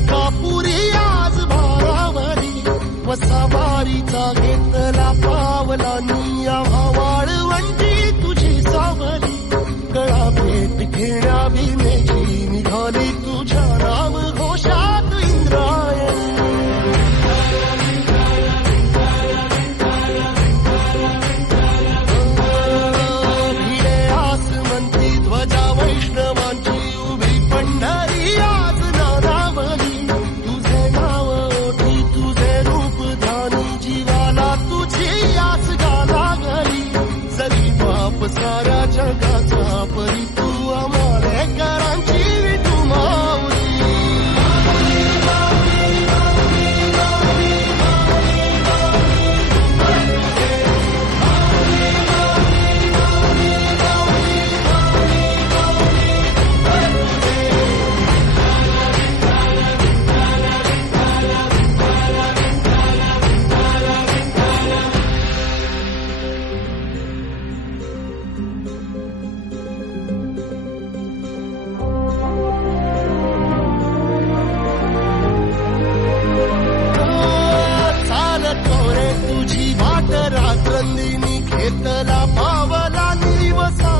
अंकापुरी आज भारावरी वसावारीचा घेतला पावला निया वाळवंटी तुझी सावली गळा भेट घेण्या विनेची निघाली तुझ्या नाम घोषात इंद्रायणी भिडे आसमंती ध्वजा वैष्णवांची उभी पंढरी आज नानावली तुझे नाव ओठी तुझे रूप ध्यानी जीवाला तुझी आस गाला गली जरी बाप साऱ्या जगाचा परी तू आमालेकरांची विठू माऊली तुझी वाट रात्रंदिनी घेतला पावला निवसा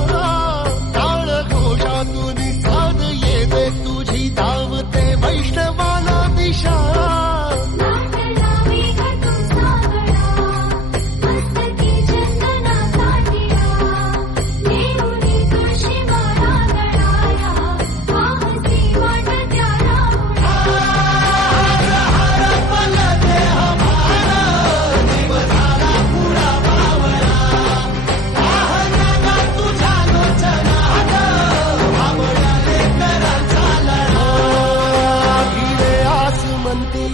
टाळ घोषातून साध येते तुझी धावते वैष्णवाला दिशा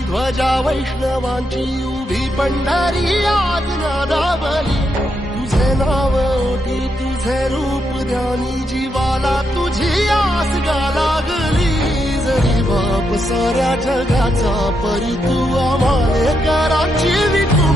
ध्वजा वैष्णवांची उभी पंढरी आज नादावली तुझे नाव ओठी तुझे रूप ध्यानी जीवाला तुझी आस गा लागली जरी बाप साऱ्या जगाचा परी तू आमालेकरांची विठू